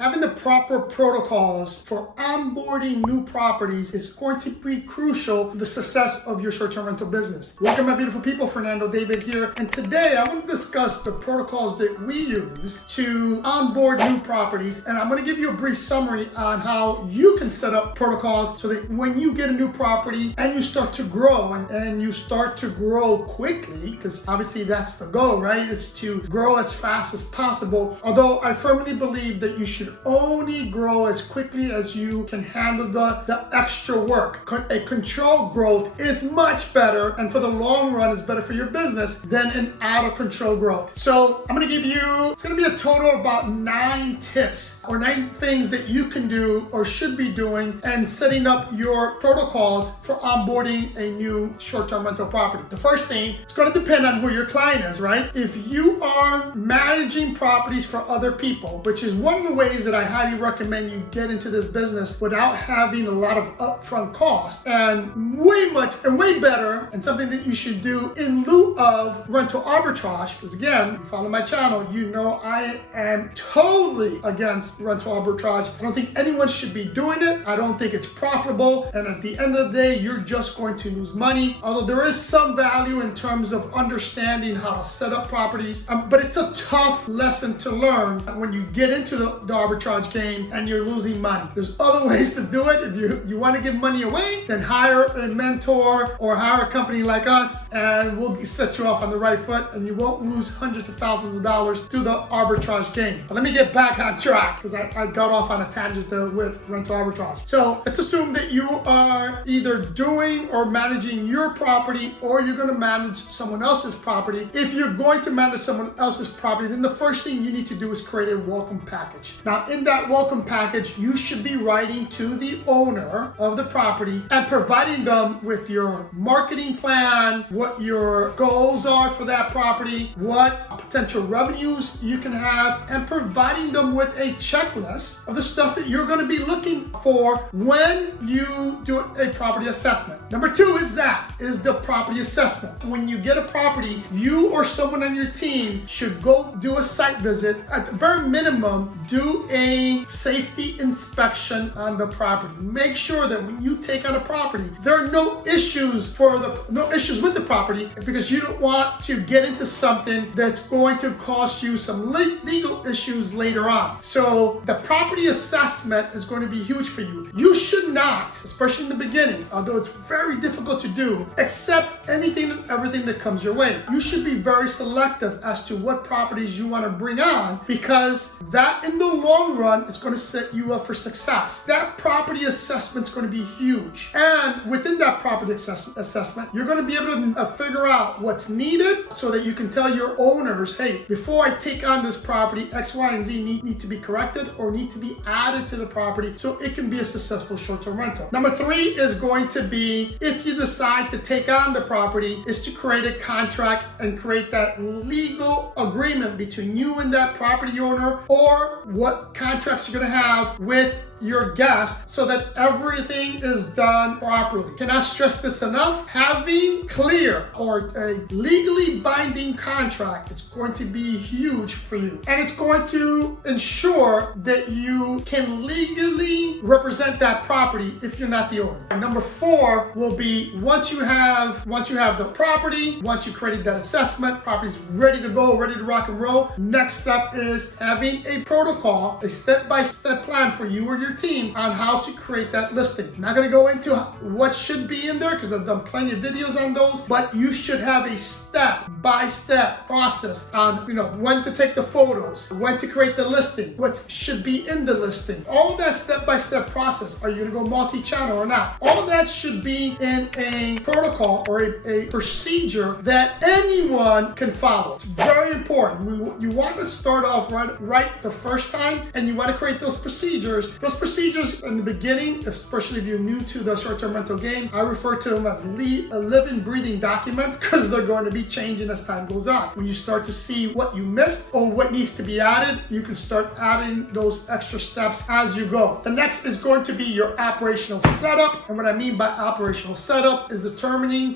Having the proper protocols for onboarding new properties is going to be crucial to the success of your short-term rental business. Welcome, my beautiful people. Fernando David here. And today I want to discuss the protocols that we use to onboard new properties. And I'm going to give you a brief summary on how you can set up protocols so that when you get a new property and you start to grow and you start to grow quickly, because obviously that's the goal, right? It's to grow as fast as possible. Although I firmly believe that you should only grow as quickly as you can handle the extra work. A controlled growth is much better, and for the long run is better for your business than an out of control growth. So I'm going to give you, it's going to be a total of about 9 tips or 9 things that you can do or should be doing and setting up your protocols for onboarding a new short-term rental property. The first thing, it's going to depend on who your client is, right? If you are managing properties for other people, which is one of the ways that I highly recommend you get into this business without having a lot of upfront costs, and way better, and something that you should do in lieu of rental arbitrage, because again, if you follow my channel, you know I am totally against rental arbitrage. I don't think anyone should be doing it. I don't think it's profitable, and at the end of the day, you're just going to lose money. Although there is some value in terms of understanding how to set up properties, but it's a tough lesson to learn when you get into the arbitrage game and you're losing money. There's other ways to do it. If you want to give money away, then hire a mentor or hire a company like us, and we'll set you off on the right foot, and you won't lose hundreds of thousands of dollars through the arbitrage game. But let me get back on track, because I got off on a tangent there with rental arbitrage. So let's assume that you are either doing or managing your property, or you're going to manage someone else's property. If you're going to manage someone else's property, then the first thing you need to do is create a welcome package. Now, in that welcome package, you should be writing to the owner of the property and providing them with your marketing plan, what your goals are for that property, what potential revenues you can have, and providing them with a checklist of the stuff that you're going to be looking for when you do a property assessment. Number 2 is the property assessment. When you get a property, you or someone on your team should go do a site visit. At the bare minimum, do a safety inspection on the property. Make sure that when you take on a property, there are no issues with the property, because you don't want to get into something that's going to cost you some legal issues later on. So the property assessment is going to be huge for you. You should not, especially in the beginning, although it's very difficult to do, accept anything and everything that comes your way. You should be very selective as to what properties you want to bring on, because that in the long run is going to set you up for success. That property assessment is going to be huge. And within that property assessment, you're going to be able to figure out what's needed so that you can tell your owners, hey, before I take on this property, X, Y, and Z need to be corrected or need to be added to the property so it can be a successful short-term rental. Number 3 is going to be, if you decide to take on the property, is to create a contract and create that legal agreement between you and that property owner, or what contracts you're going to have with your guest, so that everything is done properly. Cannot stress this enough. Having clear or a legally binding contract is going to be huge for you, and it's going to ensure that you can legally represent that property if you're not the owner. And number 4 will be, once you have the property, once you created that assessment, property's ready to go, ready to rock and roll. Next step is having a protocol, a step-by-step plan for you or your team on how to create that listing. I'm not going to go into what should be in there, because I've done plenty of videos on those, but you should have a step-by-step process on when to take the photos, when to create the listing, what should be in the listing. All of that step-by-step process. Are you going to go multi-channel or not? All of that should be in a protocol or a procedure that anyone can follow. It's very important. You want to start off right the first time, and you want to create those procedures. Those procedures in the beginning, especially if you're new to the short-term rental game, I refer to them as living, breathing documents, because they're going to be changing as time goes on. When you start to see what you missed or what needs to be added, you can start adding those extra steps as you go. The next is going to be your operational setup. And what I mean by operational setup is determining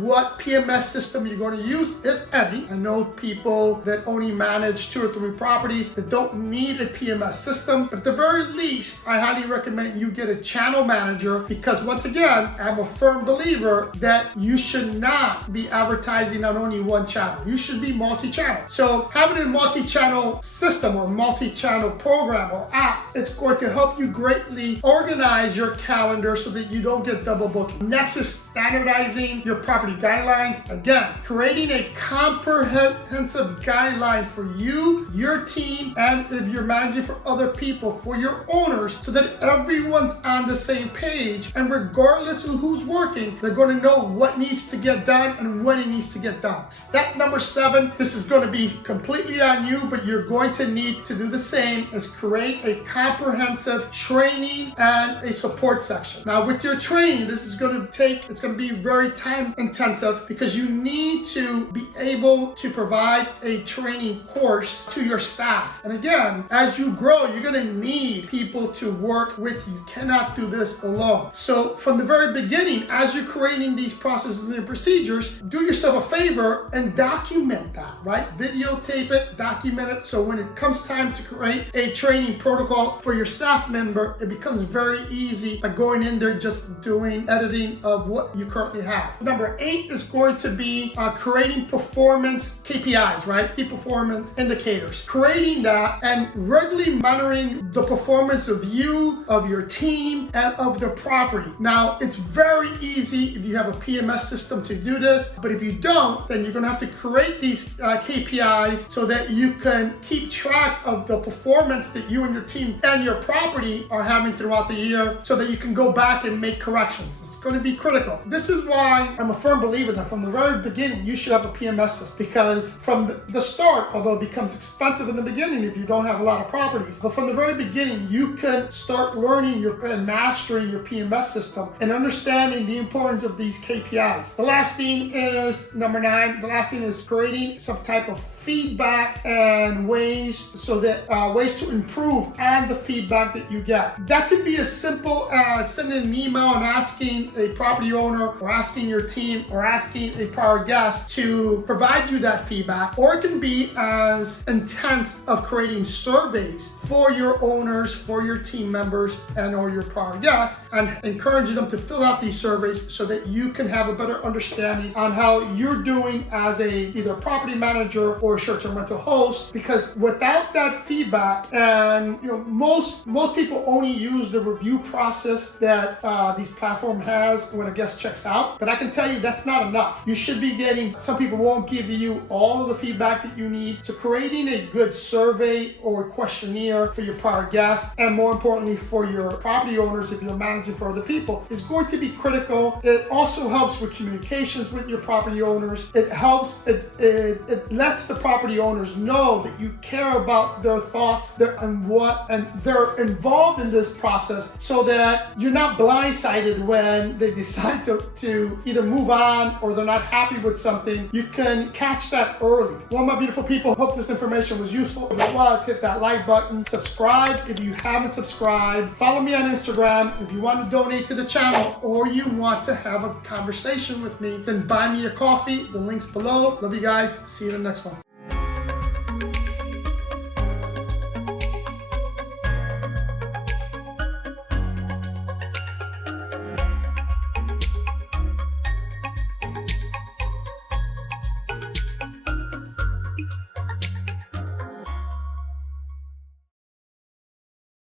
what PMS system you're going to use, if any. I know people that only manage 2 or 3 properties that don't need a PMS system. At the very least, I highly recommend you get a channel manager, because once again, I'm a firm believer that you should not be advertising on only one channel. You should be multi-channel. So having a multi-channel system or multi-channel program or app, it's going to help you greatly organize your calendar so that you don't get double booking. Next is standardizing your property guidelines. Again, creating a comprehensive guideline for you, your team, and if you're managing for other people, for your owners, so that everyone's on the same page, and regardless of who's working, they're going to know what needs to get done and when it needs to get done. Step number 7, this is going to be completely on you, but you're going to need to do the same, is create a comprehensive training and a support section. Now with your training, this is going to be very time intensive, because you need to be able to provide a training course to your staff. And again, as you grow, you're going to need people to work with you. You cannot do this alone. So from the very beginning, as you're creating these processes and procedures, do yourself a favor and document that, right? Videotape it, document it, so when it comes time to create a training protocol for your staff member, it becomes very easy by going in there, just doing editing of what you currently have. Number 8 is going to be creating performance KPIs, right? Key performance indicators. Creating that and regularly monitoring the performance of you, of your team, and of the property. Now, it's very easy if you have a PMS system to do this, but if you don't, then you're going to have to create these KPIs so that you can keep track of the performance that you and your team and your property are having throughout the year, so that you can go back and make corrections. It's going to be critical. This is why I'm a firm believer that from the very beginning, you should have a PMS system, because from the start, although it becomes expensive in the beginning if you don't have a lot of properties, but from the very beginning, you can start learning and mastering your PMS system and understanding the importance of these KPIs. The last thing is number 9. The last thing is creating some type of feedback and ways to improve on the feedback that you get. That can be as simple as sending an email and asking a property owner, or asking your team, or asking a prior guest to provide you that feedback, or it can be as intense of creating surveys for your owners, for your team members, and or your prior guests, and encouraging them to fill out these surveys so that you can have a better understanding on how you're doing as either property manager or short-term rental host. Because without that feedback, and most people only use the review process that these platform has when a guest checks out, but I can tell you that's not enough. You should be getting, some people won't give you all of the feedback that you need. So creating a good survey or questionnaire for your prior guests, and more importantly for your property owners if you're managing for other people, is going to be critical. It also helps with communications with your property owners. It helps, it lets the property owners know that you care about their thoughts and they're involved in this process, so that you're not blindsided when they decide to either move on or they're not happy with something. You can catch that early. Well, my beautiful people, hope this information was useful. If it was, hit that like button, subscribe if you haven't subscribed, follow me on Instagram. If you want to donate to the channel or you want to have a conversation with me, then buy me a coffee. The link's below. Love you guys. See you in the next one.